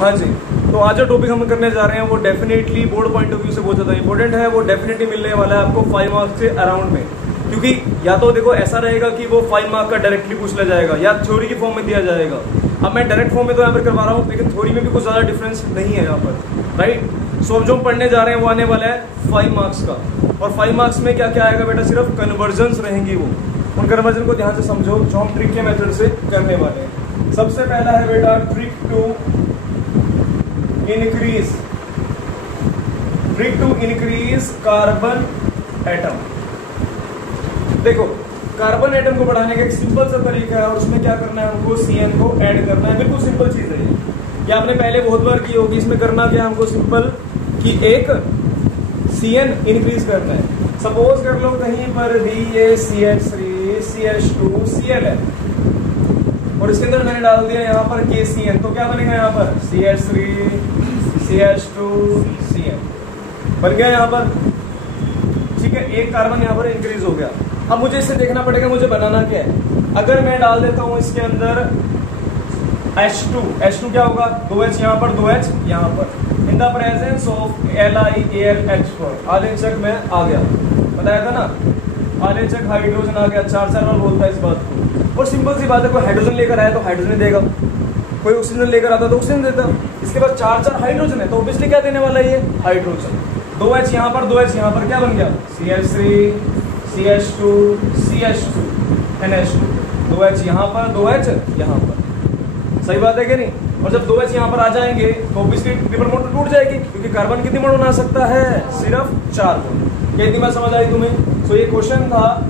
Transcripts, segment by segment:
हाँ जी, तो आज जो टॉपिक हम करने जा रहे हैं वो definitely board point of view से बहुत ज़्यादा इंपॉर्टेंट है। वो डेफिनेटली मिलने वाला है आपको 5 मार्क्स से अराउंड में, क्योंकि या तो देखो ऐसा रहेगा कि वो 5 मार्क का डायरेक्टली पूछ लिया जाएगा या थ्योरी की फॉर्म में दिया जाएगा। अब मैं डायरेक्ट फॉर्म में तो यहाँ पर करवा रहा हूँ, लेकिन थ्योरी में भी कुछ ज़्यादा डिफरेंस नहीं है यहाँ पर, राइट। सो अब जो हम पढ़ने जा रहे हैं वो आने वाला है 5 मार्क्स का, और 5 मार्क्स में क्या क्या आएगा बेटा, सिर्फ कन्वर्जन्स रहेंगी। वो उन कन्वर्जन को ध्यान से समझो जो हम ट्रिक के मेथड से करने वाले हैं। सबसे पहला है बेटा trick to increase carbon atom. देखो कार्बन एटम को बढ़ाने का एक सिंपल सा तरीका है, और उसमें क्या करना है, हमको CN को ऐड करना है। बिल्कुल सिंपल चीज है ये आपने पहले बहुत बार की होगी। इसमें करना क्या, हमको सिंपल कि एक CN इंक्रीज करना है। सपोज कर लो कहीं पर भी ये CH3 CH2 Cl है, और इसके अंदर मैंने डाल दिया यहाँ पर KCN, तो क्या बनेगा यहाँ पर CH3 CH2 Cl बन गया यहाँ पर, ठीक है। एक कार्बन यहाँ पर इंक्रीज हो गया। अब मुझे इसे देखना पड़ेगा मुझे बनाना क्या है। अगर मैं डाल देता हूँ इसके अंदर H2 क्या होगा, 2H यहाँ पर 2H यहाँ पर, in the presence of LiAlH4 आलेचक में आ गया, बताया था ना, आलेचक हाइड्रोजन आ गया। 4 बार बोलता है इस बात को। और सिंपल सी बात है, कोई हाइड्रोजन लेकर आया तो हाइड्रोजन देगा, कोई ऑक्सीजन लेकर आता तो ऑक्सीजन देता। इसके बाद 4 हाइड्रोजन है तो ऑब्वियसली क्या देने वाला है ये हाइड्रोजन। 2H यहाँ पर 2H यहाँ पर, क्या बन गया CH3 CH2 CH2 NH2, 2H यहाँ पर 2H यहाँ पर, सही बात है कि नहीं। और जब 2H यहाँ पर आ जाएंगे तो ऑब्वियसली ट्रिपल बॉन्ड टूट जाएगी, क्योंकि कार्बन कितनी बॉन्ड बना सकता है, सिर्फ 4 बॉन्ड। क्या इतनी बात समझ आई तुम्हें? सो ये क्वेश्चन था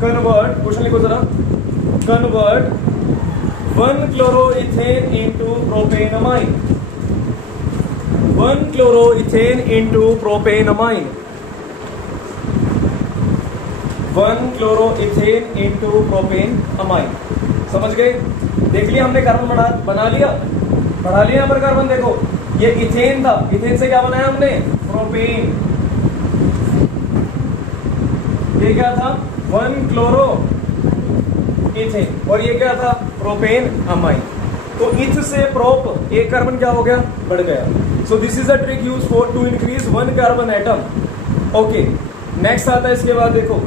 कन्वर्ट, क्वेश्चन लिखो जरा, convert 1 chloroethane into propanamine, 1 chloroethane into propanamine, 1 chloroethane into propanamine. समझ गए? देख लिया हमने कार्बन बना लिया, बढ़ा लिया यहाँ पर कार्बन। देखो ये इथेन था, इथेन से क्या बनाया हमने, प्रोपेन। ये क्या था, 1 क्लोरो इथेन, और ये क्या था, प्रोपेन अमाइन। तो इथ से प्रोप एक कार्बन क्या हो गया, बढ़ गया। So this is a trick use for to increase 1 carbon atom. Okay, next आता है इसके बाद, देखो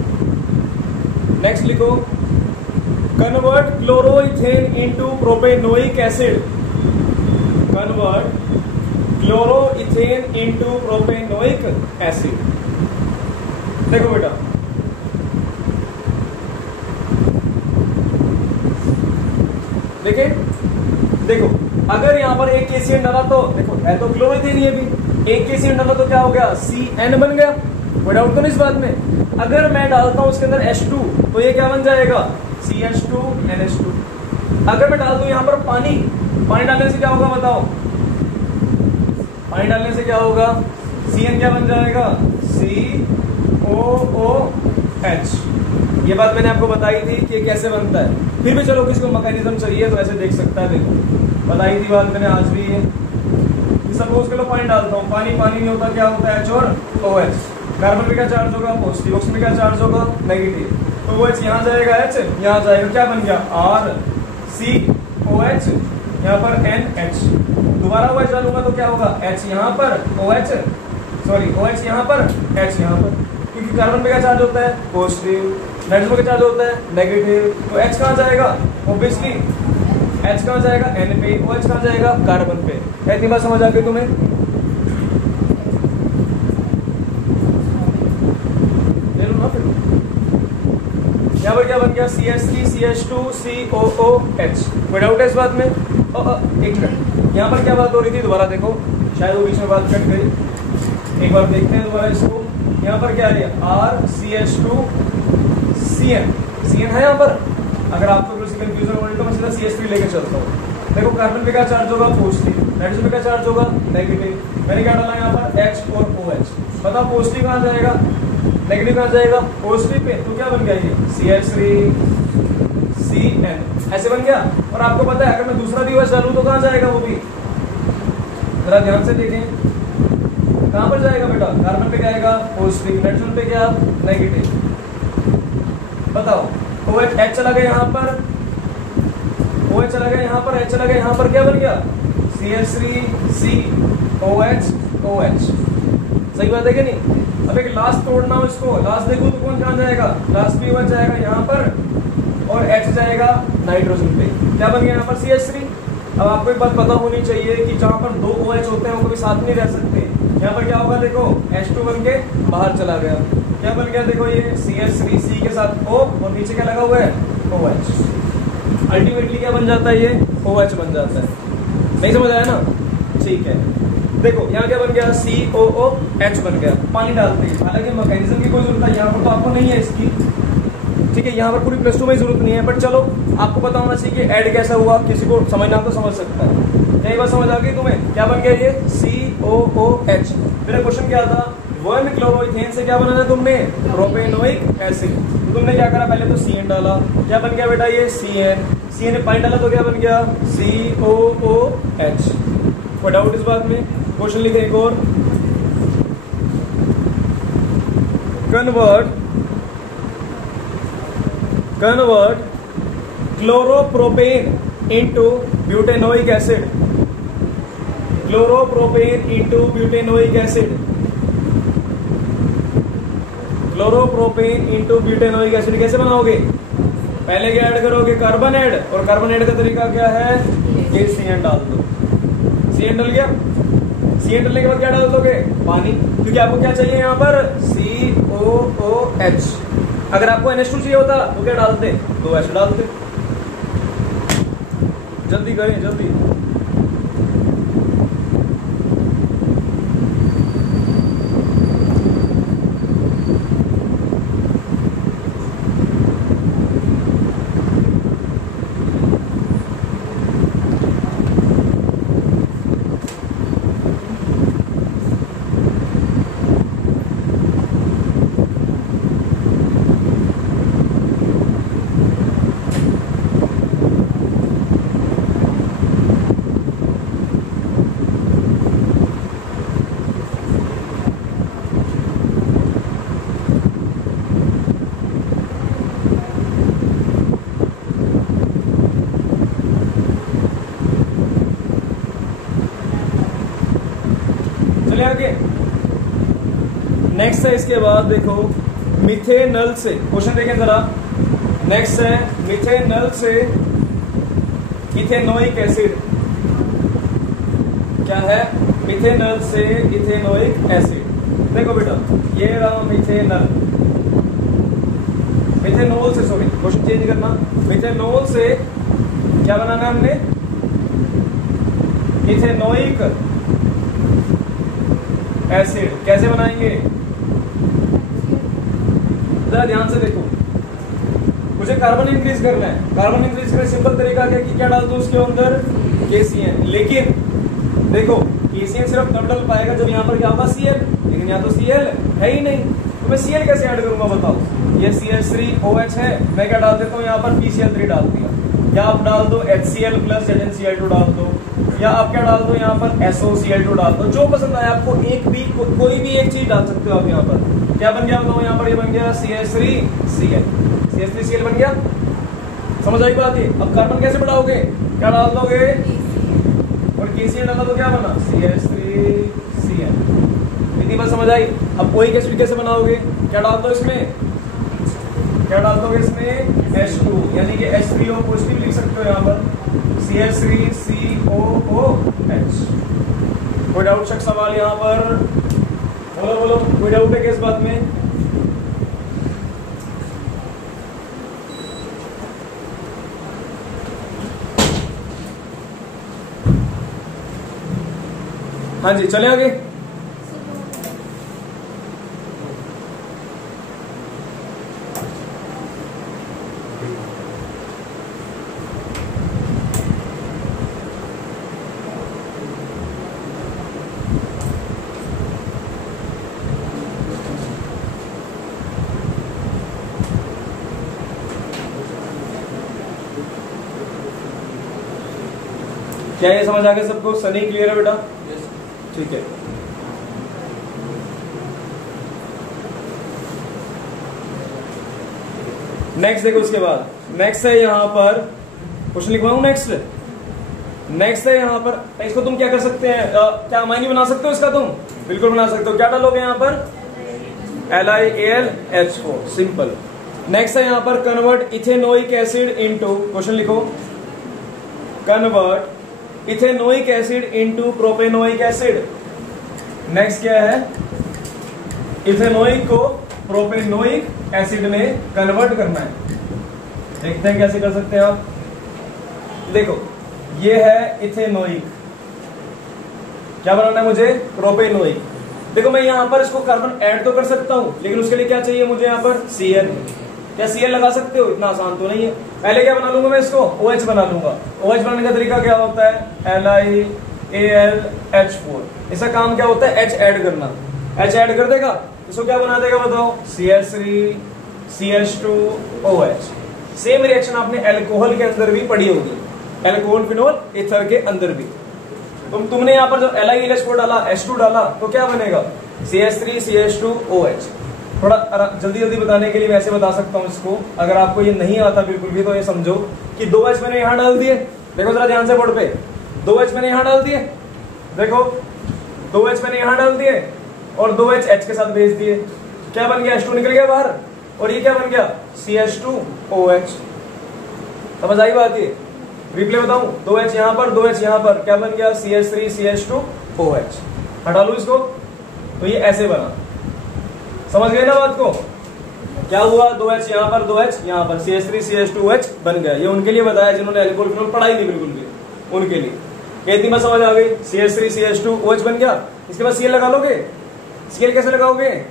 नेक्स्ट लिखो, convert chloroethane into propanoic acid, convert chloroethane into propanoic acid. देखो बेटा देखे, देखो अगर यहाँ पर एक KCN डाला तो देखो है तो क्लोरोइथेन, ये भी एक KCN डाला तो क्या हो गया, CN बन गया। कोई डाउट तो नहीं इस बात में। अगर मैं डालता हूं उसके अंदर H2 तो ये क्या बन जाएगा, CH2 NH2। अगर मैं डाल दूं यहाँ पर पानी, पानी डालने से क्या होगा बताओ, पानी डालने से क्या होगा, CN क्या बन जाएगा, COOH। ये बात मैंने आपको बताई थी कि कैसे बनता है। फिर भी चलो किसी को मैकेनिज्म चाहिए तो ऐसे देख सकता है। देखो बताई थी बात मैंने आज भी है। सपोज करो पानी डालता हूँ, पानी पानी नहीं होता, क्या होता है H और OH। कार्बन में क्या चार्ज होगा, पॉजिटिव, ऑक्सीजन में क्या चार्ज होगा, नेगेटिव। तो OH यहाँ जाएगा, H यहाँ जाएगा, क्या बन गया RCOH, यहाँ पर NH। दोबारा OH डालूंगा तो क्या होगा, H यहाँ पर OH, सॉरी OH यहाँ पर H यहाँ पर, क्योंकि कार्बन पे क्या चार्ज होता है, पॉजिटिव, नाइट्रोजन पे क्या चार्ज होता है, नेगेटिव। तो H कहाँ जाएगा, ऑब्वियसली H कहाँ जाएगा, N पे, OH कहाँ जाएगा, कार्बन पे। इतनी बात समझ आ गई तुम्हें? ले लो ना फिर। यहाँ पर क्या बन गया, CH3 CH2 COOH। कोई डाउट है इस बात में? एक मिनट, यहाँ पर क्या बात हो रही थी, दोबारा देखो, शायद वो बीच में बात कट गई। एक बार देखते हैं दोबारा इसको। यहाँ पर क्या लिया, RCH2 CN, CN है यहाँ पर। अगर आपको कंफ्यूजन हो रही तो मैं सीधा CH3 लेके चलता हूँ। देखो कार्बन पे क्या चार्ज होगा, पॉजिटिव, नाइट्रोजन पे क्या चार्ज होगा, नेगेटिव। मैंने क्या डाला यहाँ पर, H और OH। बताओ पॉजिटिव कहाँ जाएगा, नेगेटिव कहाँ जाएगा, पॉजिटिव पे। तो क्या बन गया ये CH3 CN, ऐसे बन गया। और आपको पता है अगर मैं दूसरा भी OH डालूं तो कहाँ जाएगा, वो भी जरा ध्यान से देखें, कहाँ पर जाएगा बेटा, कार्बन पे क्या आएगा, पॉजिटिव, नाइट्रोजन पे क्या, नेगेटिव। बताओ OH, H चला गया यहाँ पर, OH चला गया यहाँ पर, H चला गया यहाँ पर, क्या बन गया CH3COH सही बात है कि नहीं। अब एक लास्ट तोड़ना हो इसको, लास्ट देखो तो कौन कहाँ जाएगा, लास्ट भी OH जाएगा यहाँ पर और H जाएगा नाइट्रोजन पे, क्या बन गया यहाँ पर CH3। अब आपको एक बात पता होनी चाहिए कि जहाँ पर दो OH होते हैं वो कभी साथ नहीं रह सकते। यहाँ पर क्या होगा देखो, H2 बन के बाहर चला गया, क्या बन गया देखो ये CH3C के साथ O और नीचे क्या लगा हुआ है OH। अल्टीमेटली क्या बन जाता है ये OH बन जाता है। नहीं समझ आया ना, ठीक है। देखो यहाँ क्या बन गया COOH बन गया, पानी डालते हैं। हालांकि मैकेनिज्म की कोई जरूरत है यहाँ पर तो आपको नहीं है इसकी, ठीक है। यहाँ पर पूरी प्लस 2 में जरूरत नहीं है, बट चलो आपको पता होना चाहिए कि ऐड कैसा हुआ, किसी को समझना तो समझ सकता है। यही बात समझ आ गई तुम्हें, क्या बन गया ये COOH। मेरा क्वेश्चन क्या था, 1 क्लोरोइथेन से क्या बनाना तुमने प्रोपेनोइक एसिड। तो तुमने क्या करा, पहले तो CN डाला, क्या बन गया बेटा ये CN में पानी डाला तो क्या बन गया COOH। कोई डाउट इस बात में। क्वेश्चन लिखे एक और, convert chloropropane into butanoic acid. Chloropropane into butanoic acid, chloropropane into butanoic acid कैसे बनाओगे, पहले क्या ऐड करोगे कार्बन ऐड, और कार्बन ऐड का तरीका क्या है, ये CN डाल दो। CN डल गया, CN डलने के बाद क्या डाल दोगे पानी, क्योंकि आपको क्या चाहिए यहाँ पर COOH। अगर आपको NH2 चाहिए होता तो क्या डालते, 2H डालते। जल्दी करें जल्दी। आगे नेक्स्ट है, इसके बाद देखो मिथेनल से क्वेश्चन देखें जरा। नेक्स्ट है मिथेनल से इथेनोइक एसिड। क्या है, मिथेनल से इथेनोइक एसिड। देखो बेटा ये रहा मिथेनल, मिथेनॉल से, सॉरी क्वेश्चन चेंज करना, मिथेनॉल से क्या बनाना है हमने, इथेनोइक एसिड। कैसे बनाएंगे, जरा ध्यान से देखो, मुझे कार्बन इंक्रीज करना है। कार्बन इंक्रीज करने सिंपल तरीका है कि क्या डाल दो उसके अंदर KCN। लेकिन देखो KCN सिर्फ तब डल पाएगा जब यहाँ पर क्या होगा Cl, लेकिन यहाँ तो Cl है ही नहीं, तो मैं Cl कैसे ऐड करूंगा बताओ। ये CH3OH है, मैं क्या डाल देता हूँ यहाँ पर PCl3 डाल दिया, या आप डाल दो HCl प्लस ZnCl2 डाल दो, या आप क्या डाल दो यहाँ पर SOCl2 डाल दो, जो पसंद आए आपको। एक भी कोई भी एक चीज डाल सकते हो आप यहाँ पर। क्या बन गया बताओ, यहाँ पर ये बन गया CH3Cl, CH3Cl बन गया। समझ आई बात है। अब कार्बन कैसे बढ़ाओगे, क्या डाल दोगे, और KCl डाला तो क्या बना CH3Cl। इतनी बात समझ आई। अब कोई एसिड कैसे बनाओगे, क्या डाल दो इसमें, क्या डाल दोगे इसमें H2, यानी कि H3O पॉजिटिव लिख सकते हो यहाँ पर CH3COOH। कोई डाउट शक सवाल यहाँ पर, बोलो बोलो, कोई डाउट है किस बात में। हाँ जी चले आगे। क्या ये समझ आ गया सबको, सनी क्लियर है बेटा, ठीक है। नेक्स्ट देखो, उसके बाद नेक्स्ट है यहाँ पर क्वेश्चन लिखवाऊं। नेक्स्ट नेक्स्ट है यहाँ पर, इसको तुम क्या कर सकते हैं, क्या अमाइन बना सकते हो इसका तुम? बिल्कुल बना सकते हो। क्या डालोगे यहाँ पर? LiAlH4, simple. नेक्स्ट है यहाँ पर convert ethanoic acid into, question लिखो, convert ethanoic acid into propanoic acid. Next क्या है? इथेनोइक को प्रोपेनोइक एसिड में कन्वर्ट करना है। देखते हैं कैसे कर सकते हैं आप। देखो ये है इथेनोइक, क्या बनाना है मुझे? प्रोपेनोइक। देखो मैं यहाँ पर इसको कार्बन ऐड तो कर सकता हूँ, लेकिन उसके लिए क्या चाहिए मुझे यहाँ पर? Cl। क्या Cl लगा सकते हो? इतना आसान तो नहीं है। पहले क्या बना लूंगा मैं इसको? OH बना लूंगा। OH बनाने का तरीका क्या होता है? LiAlH4। इसका काम क्या होता है? H ऐड करना। H ऐड कर देगा, इसको क्या बना देगा बताओ? CH3 CH2OH। सेम रिएक्शन आपने अल्कोहल के अंदर भी पढ़ी होगी, अल्कोहल फिनोल ईथर के अंदर भी। तुमने यहाँ पर जब LiAlH4 डाला, H2 डाला, तो क्या बनेगा? CH3 CH2OH। थोड़ा जल्दी जल्दी बताने के लिए मैं ऐसे बता सकता हूँ इसको, अगर आपको ये नहीं आता बिल्कुल भी तो ये समझो कि 2H मैंने यहाँ डाल दिए। देखो जरा ध्यान से बोर्ड पे, 2H मैंने यहाँ डाल दिए, देखो 2H मैंने यहाँ डाल दिए और 2H H के साथ भेज दिए। क्या बन गया? H2 निकल गया बाहर, और ये क्या बन गया? CH2OH। समझ आई बात? ये रिप्ले बताऊं, 2H यहाँ पर 2H यहाँ पर, क्या बन गया? CH3 CH2OH। हटा लू इसको, तो ये ऐसे बना। समझ गए ना बात को? क्या हुआ? 2H यहाँ पर 2H यहाँ पर, CH3 CH2OH बन गया। ये उनके लिए बताया जिन्होंने अल्कोहल फिनोल पढ़ा ही नहीं बिल्कुल भी, उनके लिए। इतनी बात समझ आ गई? CH3 CH2OH बन गया। इसके बाद Cl लगा लोगे। Cl कैसे लगाओगे?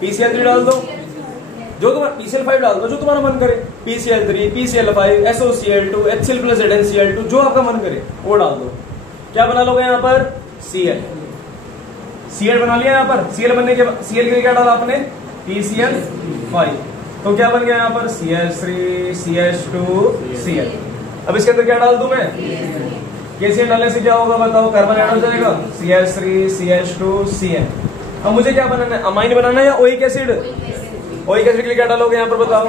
PCl3 डाल दो, जो तुम्हारा PCl5 डाल दो, जो तुम्हारा मन करे, PCl3 PCl5 SOCl2 HCl plus ZnCl2, जो आपका मन करे वो डाल दो। क्या बना लोगे यहाँ पर? Cl बना लिया यहाँ पर। Cl बनने के बाद Cl के लिए क्या डाला आपने? PCl5। तो क्या बन गया यहाँ पर? CH3 CH2Cl। अब इसके अंदर क्या डाल दूं मैं? KCl डालने से क्या होगा बताओ? कार्बन ऐड हो जाएगा, CH3 CH2Cl। अब मुझे क्या बनाना है? अमाइन बनाना है या ओइक एसिड? ओइक एसिड के लिए क्या डालोगे यहाँ पर बताओ?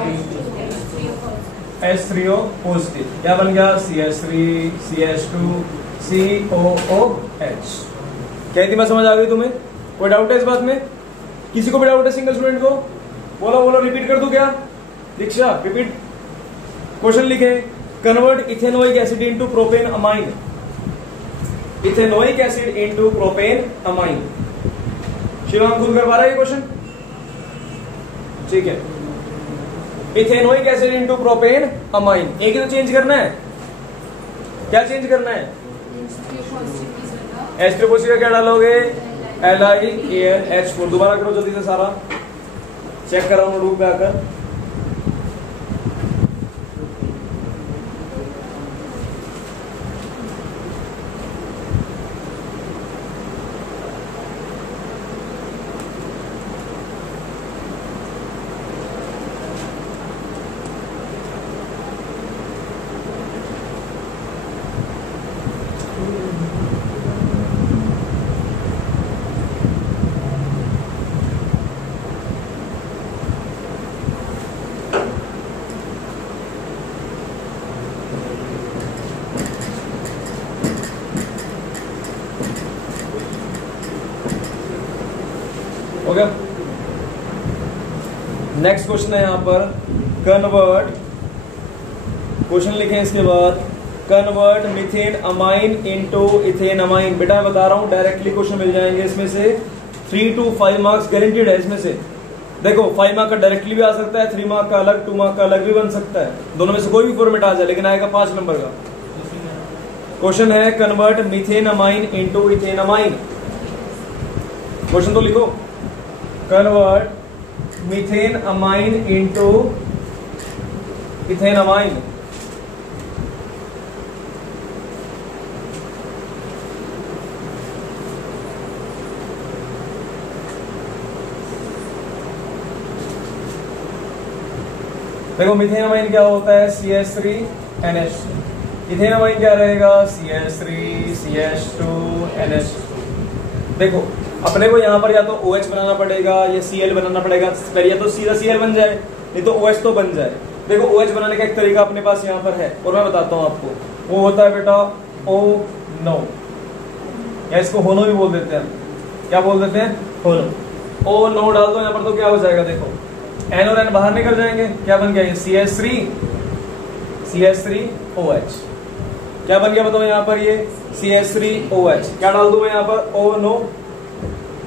H3O positive. क्या बन गया? CH3 CH2COOH। क्या इतनी बात समझ आ गई तुम्हें? कोई डाउट है इस बात में? किसी को भी डाउट है सिंगल स्टूडेंट को? बोलो बोलो, रिपीट कर दूं क्या? दीक्षा रिपीट। क्वेश्चन लिखे, convert ethanoic acid into propane amine. Ethanoic acid into propane amine. Shivang खुद कर पा रहा है ये क्वेश्चन? ठीक है। Ethanoic acid into propane amine, एक ही तो चेंज करना है। क्या चेंज करना है? H3 का क्या डालोगे? LiAlH4। दोबारा करो जल्दी से, सारा चेक करो नोटबुक पे आकर। हो गया? नेक्स्ट क्वेश्चन है यहाँ पर, कन्वर्ट, क्वेश्चन लिखें इसके बाद, convert methane amine into ethane amine. बेटा मैं बता रहा हूँ डायरेक्टली क्वेश्चन मिल जाएंगे इसमें से। 3 to 5 मार्क्स गारंटीड है इसमें से। देखो 5 मार्क का डायरेक्टली भी आ सकता है, 3 मार्क का अलग, 2 मार्क का अलग भी बन सकता है। दोनों में से कोई भी फॉर्मेट आ जाए, लेकिन आएगा 5 नंबर का। क्वेश्चन है convert methane amine into ethane amine. Question तो लिखो, convert methane amine into ethane amine. देखो मीथेन अमाइन क्या होता है? CH3NH। इथेन अमाइन क्या रहेगा? CH3CH2NH। देखो अपने को यहाँ पर या तो OH बनाना पड़ेगा या Cl बनाना पड़ेगा, या तो सीधा Cl बन जाए, नहीं तो OH तो बन जाए। देखो OH बनाने का एक तरीका अपने पास यहाँ पर है, और मैं बताता हूँ आपको। वो होता है बेटा ओ नो, या इसको होनो भी बोल देते हैं। क्या बोल देते हैं? होनो। ओ नो डाल दो यहाँ पर तो क्या हो जाएगा? देखो एन और एन बाहर निकल जाएंगे, क्या बन गया ये? CH3OH। क्या बन गया बताओ यहाँ पर? ये CH3OH। क्या डाल दूं मैं यहाँ पर? ओ नो,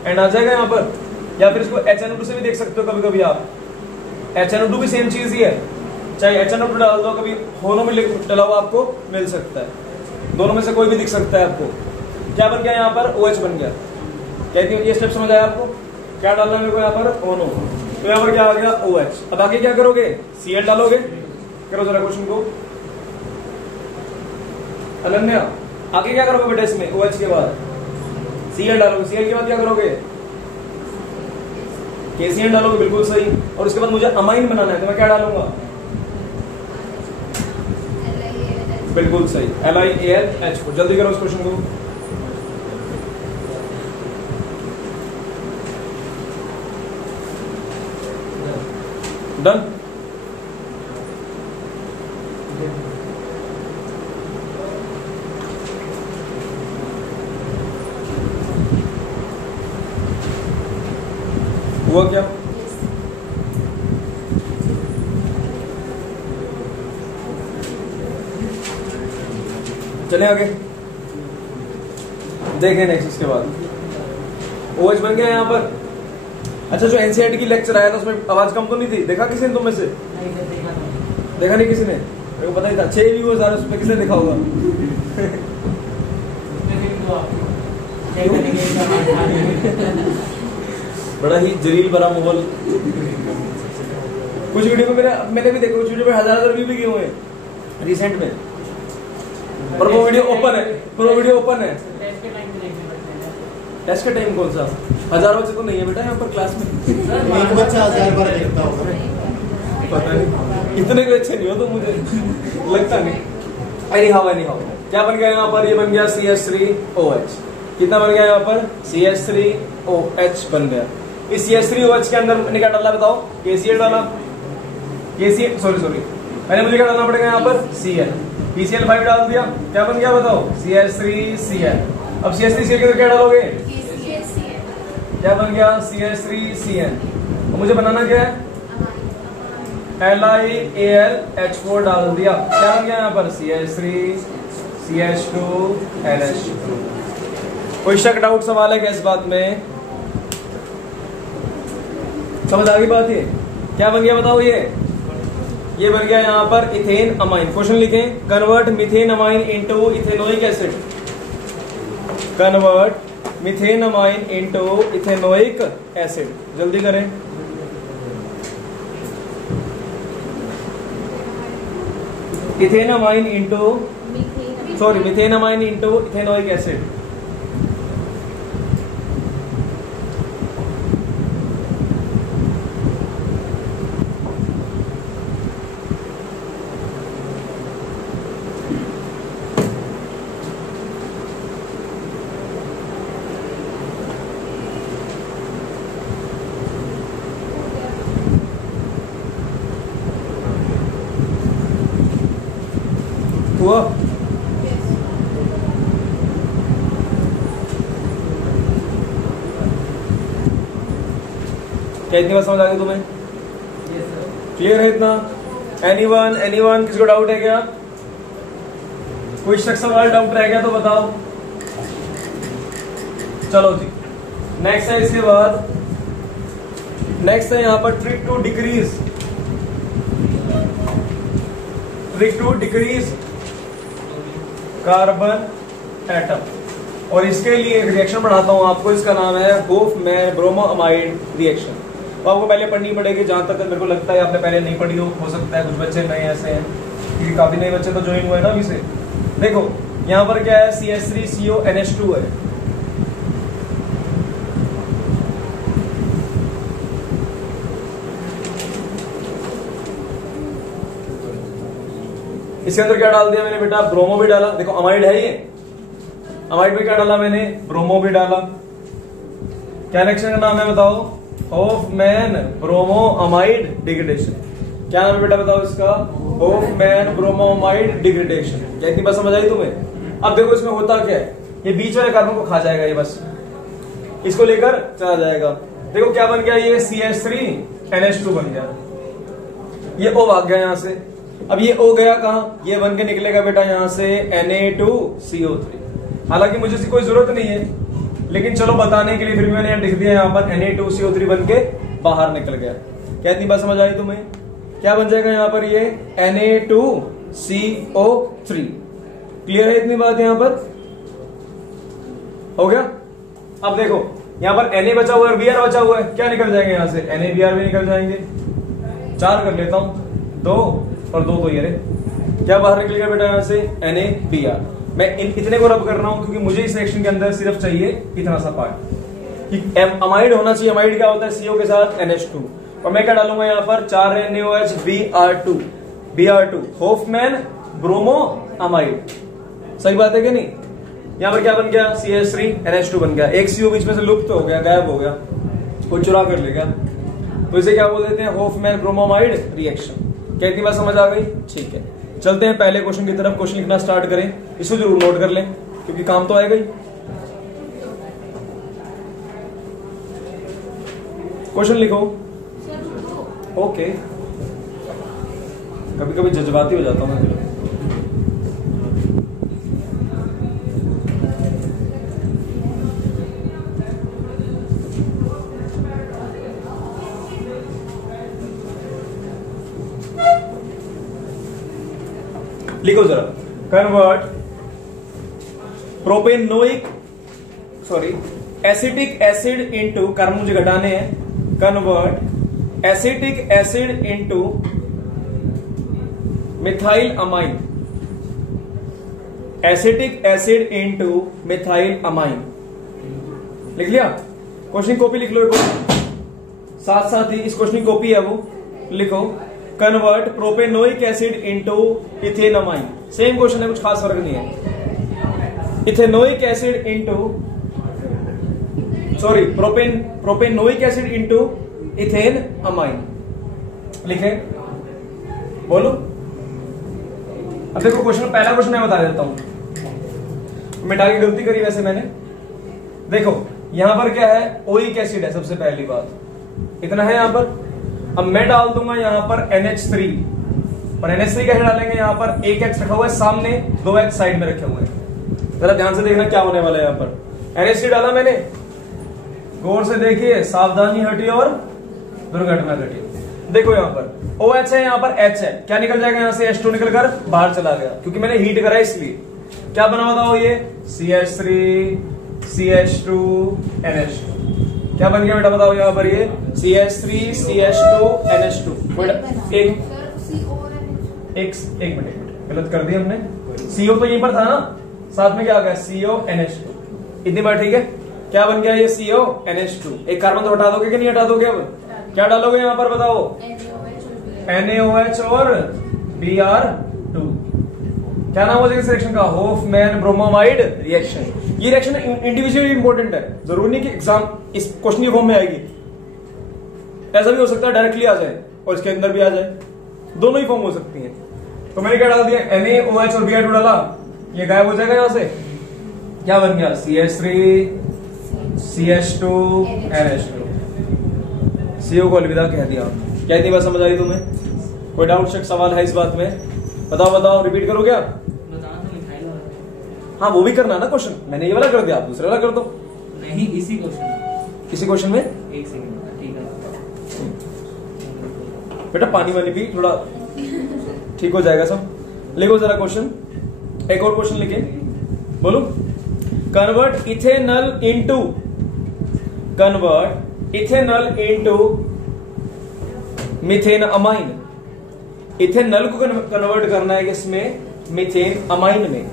एंड आ जाएगा यहाँ पर। या फिर इसको HNO2 से भी देख सकते हो कभी कभी आप, HNO2 भी सेम चीज ही है, चाहे HNO2 डाल दो, कभी होनो में डला हुआ आपको मिल सकता है, दोनों में से कोई भी दिख सकता है आपको। क्या बन गया यहाँ पर? OH बन गया। कहती हूँ ये स्टेप समझ आया आपको? क्या डालना है मेरे को यहाँ पर? ओनो। तो यहाँ पर क्या आ गया? OH। अब आगे क्या करोगे? Cl डालोगे। करो जरा क्वेश्चन को अनन्या, आगे क्या करोगे बेटा इसमें? OH के बाद Cl डालोगे, Cl के बाद क्या करोगे? KCl डालोगे, बिल्कुल सही। और उसके बाद मुझे अमाइन बनाना है तो मैं क्या डालूंगा? बिल्कुल सही, LiAlH4। जल्दी करो इस क्वेश्चन को। डन। हुआ क्या? चले आगे देखें नेक्स्ट। इसके बाद OH बन गया यहाँ पर। अच्छा, जो NCERT की लेक्चर आया था उसमें आवाज कम तो नहीं थी? देखा किसी ने तुम में से? देखा नहीं किसी ने? मेरे को पता ही था 6 व्यूअर्स आ रहे, उसमें किसने देखा होगा? बड़ा ही जलील भरा माहौल। कुछ वीडियो में मैंने भी देखा, कुछ वीडियो में 1000 व्यू भी किए हुए हैं रिसेंट में, और वो वीडियो ओपन है, पूरा वीडियो ओपन है। टेस्ट का टाइम कौन सा? 1000 बच्चे तो नहीं है बेटा यहाँ पर क्लास में। एक बच्चा 1000 बार देखता होगा। पता नहीं, इतने भी अच्छे नहीं हो तो मुझे लगता नहीं। एनीहाउ क्या बन गया यहाँ पर? ये बन गया CH3OH। कितना बन गया यहाँ पर? CH3OH बन गया। इस CH3OH के अंदर मैंने क्या डाला बताओ? KCl डाला। सॉरी मैंने, मुझे क्या डालना पड़ेगा यहाँ पर? Cl। PCl5 डाल दिया, क्या बन गया बताओ? CH3Cl। अब CH3Cl के अंदर क्या डालोगे? क्या बन गया? CH3Cl। मुझे बनाना क्या है? LiAlH4 डाल दिया, क्या बन गया यहाँ पर? CH3CH2NH2। कोई शक डाउट सवाल है क्या इस बात में? समझ आ गई बात? ये क्या बन गया बताओ? ये बन गया यहाँ पर इथेन अमाइन। क्वेश्चन लिखें, convert methane amine into ethanoic acid. Convert methane amine into ethanoic acid. जल्दी करें। Methane amine into ethanoic acid. हुआ? क्या इतनी बात समझ आ गई तुम्हें? क्लियर है इतना? एनीवन किसको डाउट है क्या? कोई शख्स सवाल डाउट रह गया तो बताओ। चलो जी, नेक्स्ट है। इसके बाद नेक्स्ट है यहाँ पर trick to decrease carbon atom. और इसके लिए एक रिएक्शन पढ़ाता हूं आपको, इसका नाम है होफमैन ब्रोमोअमाइड रिएक्शन। तो आपको पहले पढ़नी पड़ेगी, जहां तक मेरे को लगता है आपने पहले नहीं पढ़ी हो सकता है कुछ बच्चे नए ऐसे हैं, क्योंकि काफी नए बच्चे तो ज्वाइन हुए ना अभी से। देखो यहाँ पर क्या है? CH3CONH2 है। इसके अंदर क्या डाल दिया मैंने बेटा? ब्रोमो भी डाला। देखो अमाइड है ये, अमाइड में क्या डाला मैंने? ब्रोमो भी डाला। क्या रिएक्शन का नाम है बताओ? Hofmann bromamide degradation. क्या नाम है बेटा बताओ इसका? Hofmann bromamide degradation. क्या इतनी बात समझ आई तुम्हें? अब देखो इसमें होता क्या है, ये बीच वाले कार्बन को खा जाएगा, ये बस इसको लेकर चला जाएगा। देखो क्या बन गया, ये CH3NH2 बन गया, ये O भाग गया यहां से। अब ये O गया कहां, ये बन के निकलेगा बेटा यहां से Na2CO3। हालांकि मुझे इसकी कोई जरूरत नहीं है, लेकिन चलो बताने के लिए फिर मैंने यहां लिख दिया, यहां पर Na2CO3 बन के बाहर निकल गया। क्या इतनी बात समझ आई तुम्हें? क्या बन जाएगा यहां पर, ये Na2CO3। क्लियर है इतनी बात? यहां पर हो गया। अब देखो यहां पर Na बचा हुआ है और Br बचा हुआ है, क्या निकल जाएंगे यहां से, NaBr भी निकल जाएंगे। 4 कर लेता हूं, 2 और 2 तो ये रहे, क्या बाहर निकल गया बेटा यहां से, NaBr। मैं इतने को रब कर रहा हूं क्योंकि मुझे इस रिएक्शन के अंदर सिर्फ चाहिए इतना सा पार्ट कि अमाइड होना चाहिए। अमाइड क्या होता है, CO के साथ NH2, और मैं क्या डालूंगा यहां पर 4 NaOH Br2 Hofmann bromo amide. सही बात है कि नहीं? यहां पर क्या बन गया, CH3NH2 बन गया, एक CO बीच में से लुप्त हो गया, गायब हो गया, कोई चुरा कर ले गया, तो इसे क्या बोल देते हैं, होफमैन ब्रोमोमाइड रिएक्शन। क्या इतनी बात समझ आ गई? ठीक है, चलते हैं पहले क्वेश्चन की तरफ। क्वेश्चन लिखना स्टार्ट करें, इसको जरूर नोट कर लें क्योंकि काम तो आएगा ही। क्वेश्चन लिखो। ओके, कभी कभी जज्बाती हो जाता हूं मैं। लिखो जरा, convert acetic acid into, carbon मुझे घटाने हैं, convert acetic acid into methyl amine, acetic acid into methyl amine. लिख लिया? क्वेश्चन कॉपी लिख लो, साथ साथ ही इस क्वेश्चन की कॉपी है वो लिखो, convert propanoic acid into ethanamine. Same question है, कुछ खास फर्क नहीं है। Ethanoic acid into propanoic acid into ethane amine. लिखे, बोलो। अब देखो क्वेश्चन, पहला क्वेश्चन मैं बता देता हूं, मिटा के गलती करी वैसे मैंने। देखो यहां पर क्या है, ओइक एसिड है सबसे पहली बात, इतना है यहां पर। अब मैं डाल दूंगा यहां पर NH3, और NH3 कैसे डालेंगे, यहां पर एक H रखा हुआ है सामने, 2 H साइड में रखे हुए हैं। जरा ध्यान से देखना क्या होने वाला है। यहां पर NH3 डाला मैंने, गौर से देखिए, सावधानी हटी और दुर्घटना घटी। देखो यहां पर OH है, यहां पर H है, क्या निकल जाएगा यहां से, H2 निकल कर बाहर चला गया क्योंकि मैंने हीट करा इसलिए। क्या बना बताओ, ये CH3 CH2 NH2। क्या बन गया बेटा बताओ यहां पर, ये CH3 CH2 NH2। एक मिनट गलत कर दिया हमने, CO तो यहीं पर था ना, साथ में क्या आ गया, CO NH2। इतनी बार ठीक है। क्या बन गया ये, CO NH2। एक कार्बन तो हटा दोगे कि नहीं हटा दोगे? अब क्या डालोगे यहां पर बताओ, NaOH और Br2। क्या नाम हो जाएगा इस रिएक्शन का, होफमैन ब्रोमोमाइड रिएक्शन। ये रिएक्शन इंडिविजुअली इंपॉर्टेंट है, जरूरी नहीं कि एग्जाम इस क्वेश्चन की फॉर्म में आएगी, ऐसा भी हो सकता है डायरेक्टली आ जाए और इसके अंदर भी आ जाए, दोनों ही फॉर्म हो सकती है। तो मैंने क्या डाल दिया, NaOH और Br2 डाला, ये गायब हो जाएगा यहां से। क्या बन गया, CH3 CH2 NH2। CO को अलविदा कह दिया। क्या इतनी बात समझ आई तुम्हें? कोई डाउट शक सवाल है इस बात में? बताओ, रिपीट करो क्या? हाँ वो भी करना ना क्वेश्चन, मैंने ये वाला कर दिया, आप दूसरा वाला कर दो। नहीं, इसी क्वेश्चन में। एक सेकंड, ठीक है बेटा, पानी वानी पी, थोड़ा ठीक हो जाएगा सब। लिखो जरा क्वेश्चन, एक और क्वेश्चन लिखे, बोलो। Convert ethanal into methane amine. Ethanal को कन्वर्ट करना है किसमें, मीथेन अमाइन में।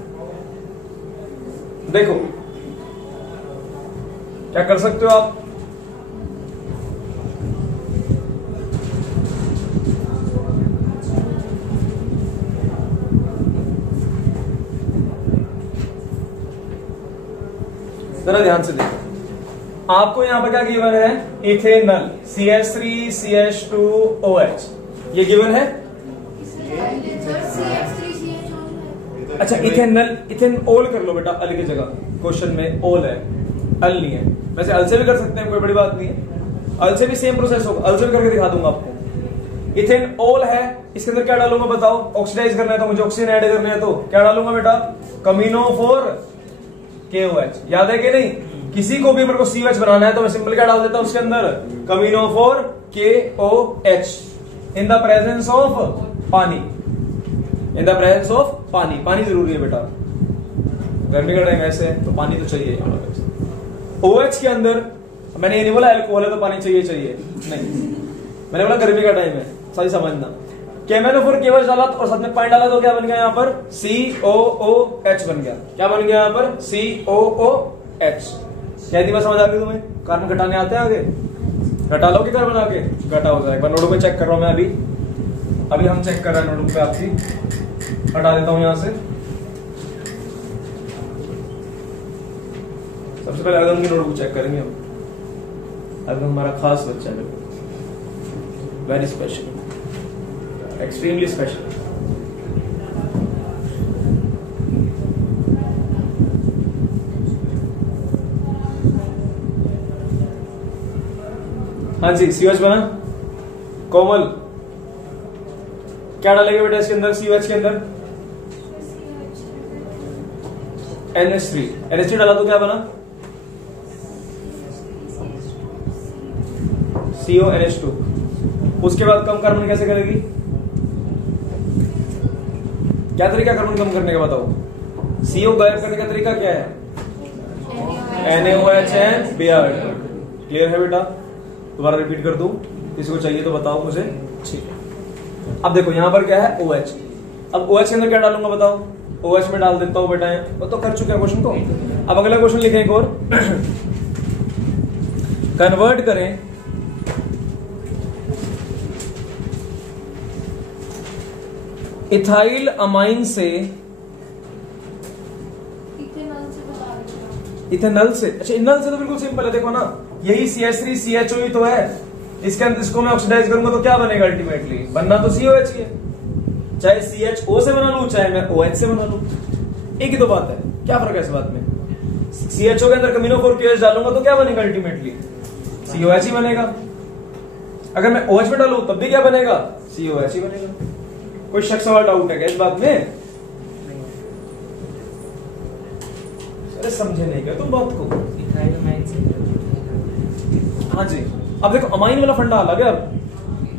देखो क्या कर सकते हो आप, जरा ध्यान से देखो। आपको यहां पर क्या गिवन है, इथेनल CH3 CH2OH, ये गिवन है। अच्छा इथेनल, इथेनॉल कर लो बेटा अल की जगह, क्वेश्चन में ओल है, अल नहीं है। वैसे अल से भी कर सकते हैं, कोई बड़ी बात नहीं है, अल से भी सेम प्रोसेस होगा, अल से भी करके दिखा दूंगा आपको। इथेनॉल है, इसके अंदर क्या डालूंगा बताओ, ऑक्सीडाइज करना है तो मुझे ऑक्सीजन ऐड करना है तो क्या डालूंगा बेटा, कमीनोफोर KOH, याद है कि नहीं? किसी को भी मेरे को COH बनाना है तो मैं सिंपल क्या डाल देता हूं उसके अंदर, कमीनोफोर KOH in the presence of पानी, इन द प्रेजेंस ऑफ पानी। पानी जरूरी है बेटा, गर्मी का टाइम ऐसे है तो पानी तो चाहिए। OH के अंदर मैंने ये नहीं बोला अल्कोहल है तो पानी चाहिए नहीं, मैंने बोला गर्मी का टाइम है, सही समझना। केमेनोफोर केवल डाला और साथ में पानी डाला तो क्या बन गया यहाँ पर, COOH बन गया। क्या बन गया यहाँ पर, COOH। क्या दिमाग समझ आ गई तुम्हें? कार्बन घटाने आते हैं आगे, घटा लो कि कार्बन आगे घटा हो जाएगा। नोटबुक में चेक कर रहा हूं मैं अभी हम चेक कर रहे हैं नोटबुक पे आपकी, हटा देता हूं यहां से। सबसे पहले अगम की नोटबुक चेक करेंगे हम। अगम हमारा खास बच्चा है, वेरी स्पेशल, एक्सट्रीमली स्पेशल। हाँ जी COH बना। कोमल क्या डालेंगे बेटा इसके अंदर, COH के अंदर NH3 डाला तो क्या बना, CONH2। उसके बाद कम कार्बन कैसे करेगी, क्या तरीका कार्बन कम करने का बताओ, CO गायब करने का तरीका क्या है, NaOH एंड Br। क्लियर है बेटा? दोबारा रिपीट कर दूं, किसी को चाहिए तो बताओ मुझे। ठीक है, अब देखो यहां पर क्या है OH। अब OH के अंदर क्या डालूंगा बताओ, OH में डाल देता हूं बेटा, वो तो कर चुके हैं क्वेश्चन को। अब अगला क्वेश्चन लिखें एक और, कन्वर्ट करें इथाइल अमाइन से इथेनॉल से। अच्छा इथेनॉल से तो बिल्कुल सिंपल है, देखो ना यही CH3CHO ही तो है, इसके अंदर इसको मैं ऑक्सीडाइज करूंगा तो क्या बनेगा, अल्टीमेटली बनना तो COH ही है। चाहे CHO से बना लूं चाहे मैं OH से बना लूं, एक ही तो बात है, क्या फर्क है इस बात में। CHO के अंदर कमीनोफोर KOH डालूंगा तो क्या बनेगा, अल्टीमेटली COH ही बनेगा। अगर मैं OH में डालूं तब भी क्या बनेगा, COH ही बनेगा। कोई शक सवाल डाउट है क्या इस बात में? अरे समझे नहीं क्या तुम बात को? हाँ जी, अब देखो अमाइन वाला फंडा अलग है, अब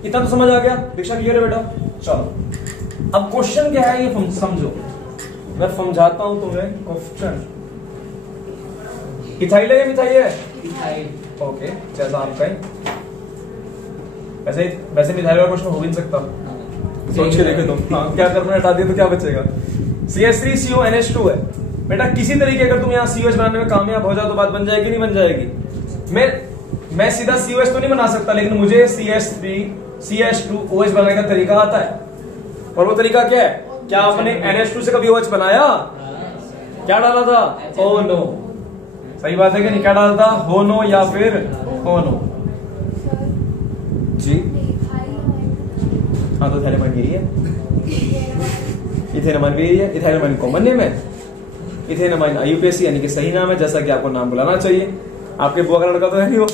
इतना तो समझ आ गया, दीक्षा क्लियर है बेटा? चलो अब क्वेश्चन क्या है ये समझो, मैं समझाता हूं तुम्हें क्वेश्चन। इथाइल है या मिथाइल है? इथाइल। ओके, जैसा आपका ही। वैसे मिथाइल वाला क्वेश्चन हो भी नहीं सकता, सोच के देखो तुम। हाँ, क्या कार्बन हटा दिया तो क्या बचेगा, CH3CONH2 है बेटा। किसी तरीके अगर तुम यहाँ COH बनाने में कामयाब हो जाओ तो बात बन जाएगी नहीं बन जाएगी। मैं सीधा COH तो नहीं बना सकता, लेकिन मुझे CH3CH2OH बनाने का तरीका आता है। और वो तरीका क्या है, क्या आपने NH2 से कभी OH बनाया? क्या डाला था, ओ नो। सही बात है कि नहीं, क्या डाला था, हो नो या फिर ओ नो जी। हाँ तो इथाइलमाइन यही है, इथेनमाइन भी यही है। इथाइलमाइन कॉमन नेम है, इथेनमाइन IUPAC यानी कि सही नाम है, जैसा कि आपको नाम बुलाना चाहिए। आपके बुआ का लड़का तो है नहीं वो,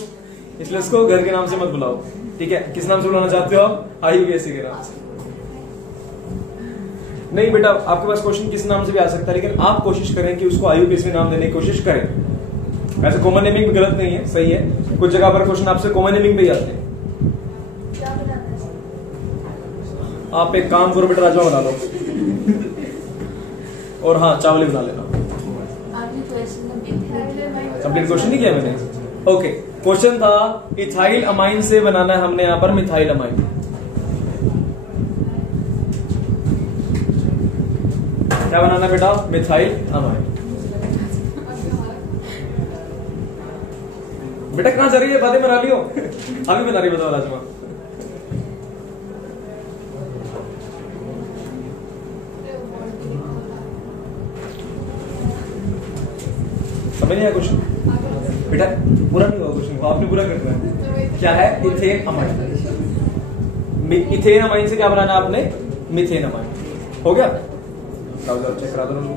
इसलिए उसको घर के नाम से मत बुलाओ, ठीक है? किस नाम से बुलाना चाहते हो आप, IUPAC के नाम से। नहीं बेटा, आपके पास क्वेश्चन किस नाम से भी आ सकता है, लेकिन आप कोशिश करें कि उसको IUPAC नाम देने की कोशिश करें। ऐसे कॉमन नेमिंग भी गलत नहीं है, सही है। कुछ जगह पर क्वेश्चन आपसे कॉमन नेमिंग पे ही आते हैं। आप एक काम करो बेटा, राजमा बना लो और हाँ चावल बना लेना। कंप्लीट क्वेश्चन नहीं किया मैंने। ओके, क्वेश्चन था इथाइल अमाइन से बनाना है हमने यहाँ पर मिथाइल अमाइन। क्या बनाना बेटा, मिथाइल अमाइन। बेटा कहां जा रही है, बातें बना लियो। अभी बना रही, बताओ राजमा। समझ नहीं आया क्वेश्चन बेटा? पूरा नहीं हुआ क्वेश्चन को, आपने पूरा करना है। क्या है, इथेन अमाइन। इथेन अमाइन से क्या बनाना आपने, मिथेन अमाइन। हो गया? ब्राउजर चेक करा दो उनको।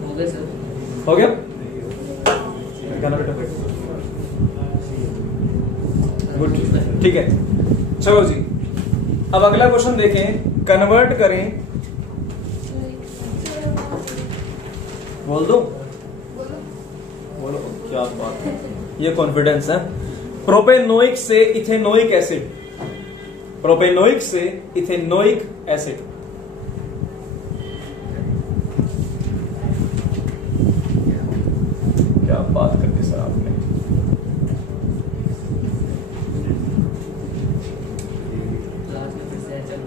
हो गया सर। हो गया? गाना बेटा बैठ। गुड, ठीक है। चलो जी, अब अगला क्वेश्चन देखें। कन्वर्ट करें, बोल दो, बोलो क्या बात है, ये कॉन्फिडेंस है। प्रोपेनोइक से इथेनोइक एसिड, प्रोपेनोइक से इथेनोइक एसिड। क्या बात कर दी सर आपने। लास्ट में फिर से HL।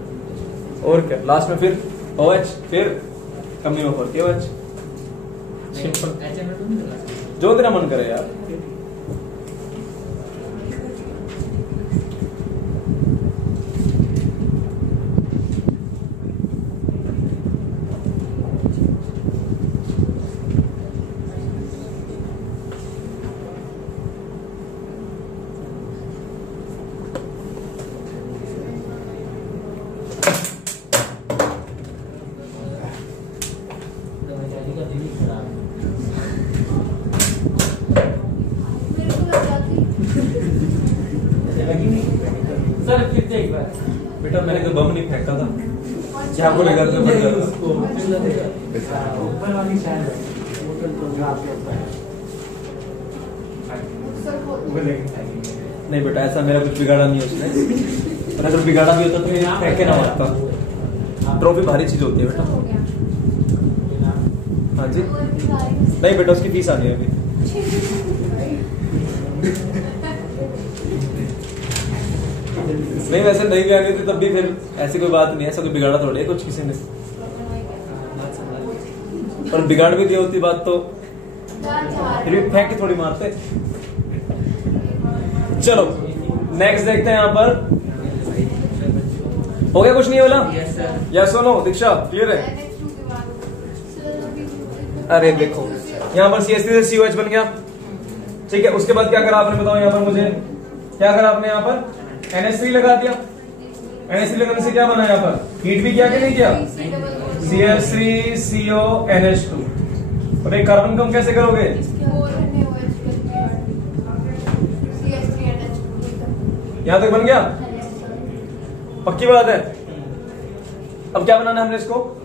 और क्या लास्ट में फिर OH, फिर कमी ऊपर KOH। सिंपल, HL नहीं था लास्ट में। जो तेरा मन करे यार। तो HL का दिल ही खराब है। मेरे को लग जाती लगी नहीं सर, फिर से एक बार। बेटा मैंने तो बम नहीं फेंका था। और क्या बोलेगा तो नहीं, बता। उसको फिर लगेगा। ऊपर वाली शायद है। होटल तो जो आपके ऊपर है। सर को नहीं बेटा, ऐसा मेरा कुछ बिगाड़ा नहीं है उसने। और अगर बिगाड़ा भी होता तो मैं फेंक के ना मारता। ट्रॉफी भारी चीज होती है बेटा। हो गया हाँ जी, और भी सारी नहीं बेटा उसकी फीस आनी है अभी। नहीं वैसे नहीं भी आनी थी तब भी फिर ऐसी कोई बात नहीं है, ऐसा कोई बिगाड़ा थोड़ी है कुछ किसी ने। और बिगाड़ भी दी होती बात तो फिर भी फेंक के थोड़ी मारते। चलो नेक्स्ट देखते हैं यहाँ पर। हो गया कुछ नहीं बोला? Yes sir. यस और नो? दीक्षा क्लियर है? अरे देखो यहाँ पर CH3 से COH बन गया, ठीक है। उसके बाद क्या करा आपने, बताओ यहाँ पर मुझे क्या करा आपने? यहाँ पर NH3 लगा दिया। NH3 लगाने से क्या बना यहाँ पर? हीट भी किया कि नहीं किया? CH3CO NH2। और एक कार्बन कम कैसे करोगे? यहाँ तक बन गया, पक्की बात है। अब क्या बनाना है हमने इसको?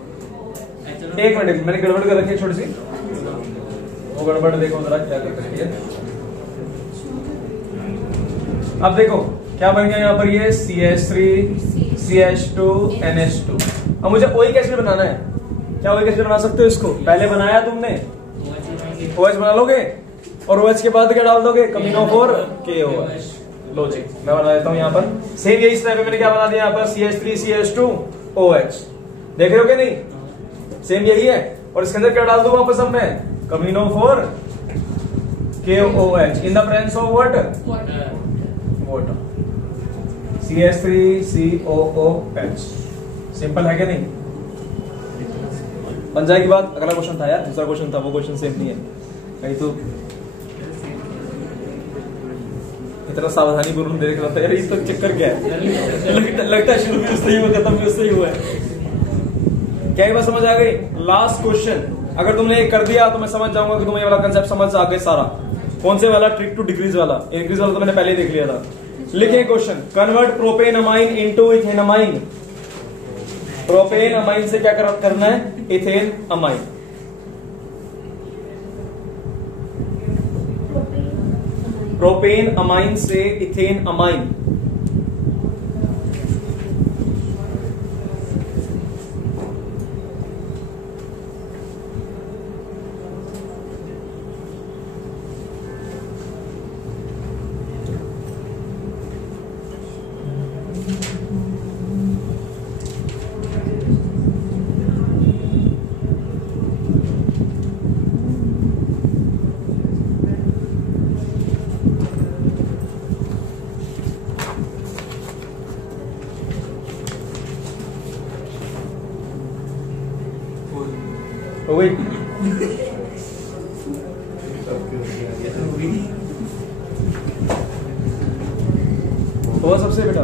एक मिनट, मैंने गड़बड़ कर रखी है छोटी सी, वो गड़बड़ देखो जरा क्या कर रखी है। अब देखो क्या बन गया यहाँ पर, ये CH3 CH2 NH2। अब मुझे OH एसिड बनाना है। क्या OH एसिड बना सकते हो इसको? पहले बनाया तुमने, OH बना लोगे और OH के बाद क्या डाल दोगे? Amino4 KOH। लॉजिक मैं बना देता हूँ यहाँ पर। सेम यही स्टेप है, मैंने क्या बना दिया यहाँ पर? CH3 CH2 OH। देख रहे हो क्या नहीं? सेम यही है। और इसके अंदर क्या डाल दूं वापस अब मैं? Amino4 KOH in the presence of water, water CH3COOH। Simple है क्या नहीं? बन जाएगी बात। अगला क्वेश्चन था यार, दूसरा क्वेश्चन था, वो क्वेश्चन सेम नहीं है कहीं तो। इतना सावधानी पूर्वक देख रहा था यार, इस तो चक्कर क्या है? लगता है शुरू भी उससे ही हुआ, खत्म भी उससे ही हुआ है। क्या ये बात समझ आ गई? लास्ट क्वेश्चन अगर तुमने कर दिया तो मैं समझ जाऊंगा कि तुम्हें ये वाला कंसेप्ट समझ आ गया सारा। कौन से वाला? ट्रिक टू डिक्रीज वाला। इंक्रीज वाला तो मैंने पहले ही देख लिया था। लिखे question, convert propane amine into ethane amine. Propane amine से क्या करना है? Ethane amine. प्रोपेन अमाइन से इथेन अमाइन। हो गई? हुआ सबसे बेटा?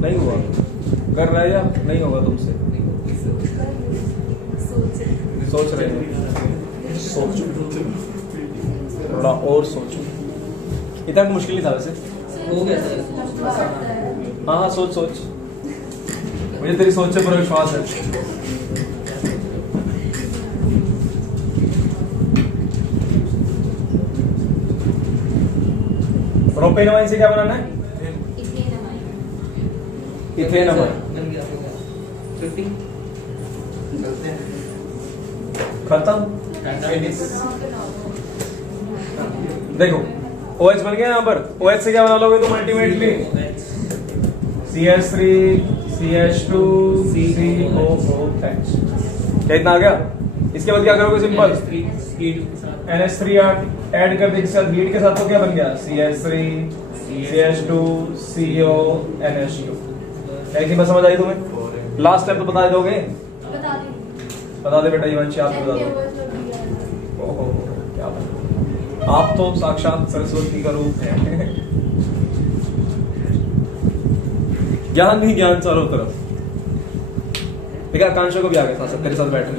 नहीं हुआ, कर रहा है या नहीं होगा तुमसे? सोच रहे हो, सोचो थोड़ा और सोचो। इतना मुश्किल नहीं था वैसे। हो गया सर। हाँ हाँ सोच सोच, मुझे तेरी सोच से पूरा विश्वास है। प्रोपेनमाइन से क्या बनाना है? इथेनमाइन। बन गया, हो गया। 50 खत्म। देखो OH बन गया यहाँ पर। OH से क्या बना लोगे तुम अल्टीमेटली? CH3 CH2 COOH। क्या इतना आ गया? इसके बाद क्या करोगे? सिंपल NH3 ऐड कर दे इसके साथ, हीट के साथ, तो क्या बन गया? CH3 CH2 CO NH2। क्या इतनी बात समझ आई तुम्हें? लास्ट स्टेप तो बता दोगे? बता दे बेटा युवंशी, आप बता दो। ओहो क्या बात, आप तो साक्षात सरस्वती का रूप है। ज्ञान ही ज्ञान चारों तरफ। देखा आकांक्षा को भी आ गया था सब तेरे साथ बैठने।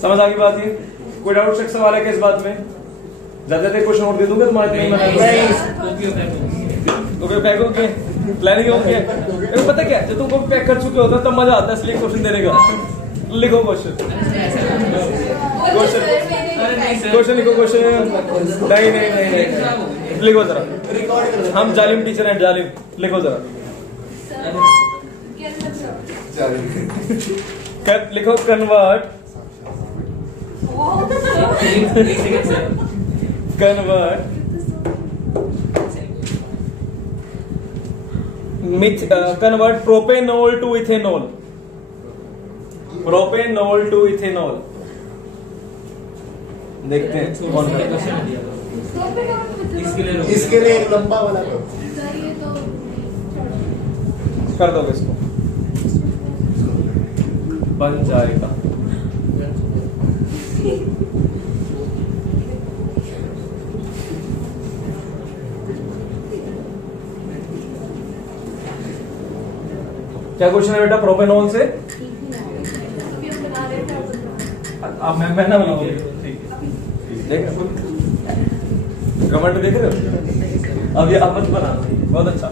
समझ आ गई बात? ये कोई डाउट सेक्शन वाले के इस बात में? ज्यादा क्वेश्चन और दे दूंगा तुम्हारे नहीं बना तो फेंकोगे, प्लानिंग होगी। पता क्या, जब तुम पैक कर चुके होते तब मजा आता है इसलिए क्वेश्चन देने का। लिखो क्वेश्चन, क्वेश्चन लिखो, क्वेश्चन। नहीं नहीं नहीं नहीं लिखो जरा, हम जालिम टीचर हैं, जालिम। लिखो जरा, लिखो convert convert propanol to ethanol. Propanol to ethanol. देखते हैं कौन इसके लिए एक लंबा वाला कर दोगे इसको, बन जाएगा। क्या क्वेश्चन है बेटा प्रोपेनॉल से? आप मैं ना बनाऊंगी, ठीक है। देख कमेंट देख रहे हो? अब ये आप मत बना, बहुत अच्छा।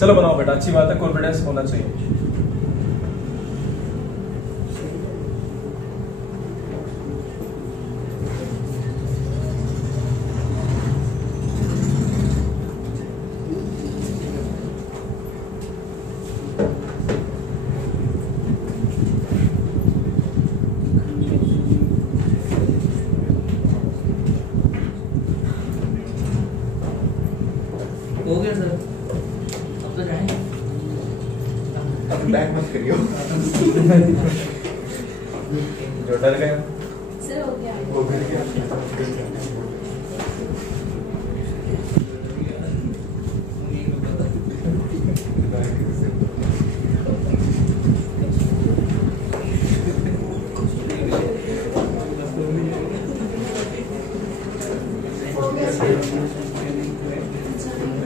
चलो बनाओ बेटा, अच्छी बात है, कॉन्फिडेंस होना चाहिए। हो गया सर, अब तो जाएंगे। अब बैक मत करियो। जो डर गया वो गिर गया।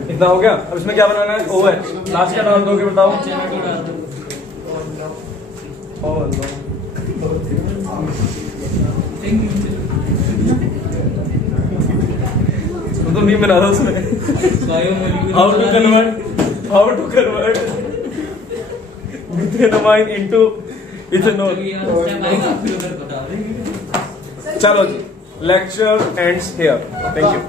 इतना हो गया। अब इसमें क्या बनाना है? OH। लास्ट क्या डाल दोगे बताओ? तो नहीं बना रहा उसमें। How to convert methanamine into ethanol. चलो जी, lecture ends here. Thank you.